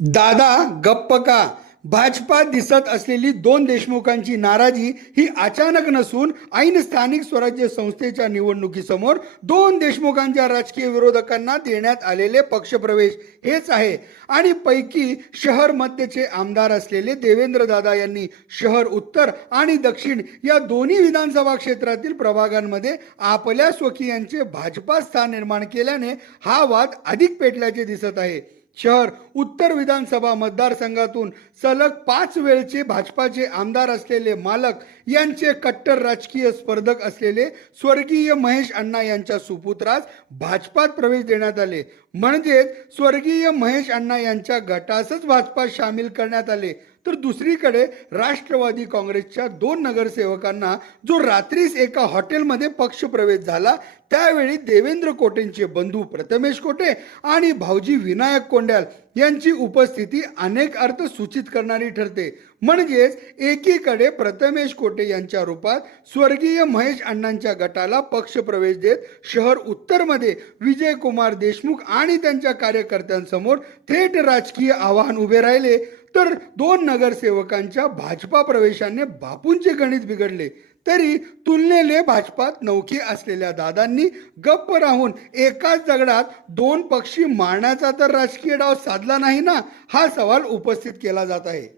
दादा गप्प का? भाजपात दिसत असलेली दोन देशमुखांची नाराजी ही अचानक नसून ऐन स्थानिक स्वराज्य संस्थेच्या निवडणुकीसमोर दोन देशमुखांच्या राजकीय विरोधकांना देण्यात आलेले पक्षप्रवेश हेच आहे. आणि पैकी शहर मध्यचे आमदार असलेले देवेंद्र दादा यांनी शहर उत्तर आणि दक्षिण या दोन्ही विधानसभा क्षेत्रातील प्रभागांमध्ये आपल्या स्वकीयांचे भाजपा स्थान निर्माण केल्याने हा वाद अधिक पेटल्याचे दिसत आहे. शहर उत्तर विधानसभा मतदारसंघातून सलग 5 वेळचे भाजपाचे आमदार असलेले मालक यांचे कट्टर राजकीय स्पर्धक असलेले स्वर्गीय महेश अण्णा यांच्या सुपुत्रास भाजपात प्रवेश देण्यात आले. म्हणजेच स्वर्गीय महेश अण्णा यांच्या गटासच भाजपात सामील करण्यात आले. तर दुसरीकडे राष्ट्रवादी काँग्रेसच्या 2 नगरसेवकांना जो रात्रीच एका हॉटेलमध्ये पक्षप्रवेश झाला त्यावेळी देवेंद्र कोटेंचे बंधू प्रथमेश कोटे आणि भाऊजी विनायक कोंड्याल यांची उपस्थिती अनेक अर्थ सूचित करणारी ठरते. म्हणजेच एकीकडे प्रथमेश कोटे यांच्या रूपात स्वर्गीय महेश अण्णांच्या गटाला पक्षप्रवेश देत शहर उत्तरमध्ये विजयकुमार देशमुख आणि त्यांच्या कार्यकर्त्यांसमोर थेट राजकीय आव्हान उभे राहिले, तर 2 नगरसेवकांच्या भाजपा प्रवेशाने बापूंचे गणित बिघडले. तरी तुलनेने भाजपात नौके असलेल्या दादांनी गप्प राहून एकाच दगडात 2 पक्षी मारण्याचा तर राजकीय डाव साधला नाही ना, हा सवाल उपस्थित केला जात आहे.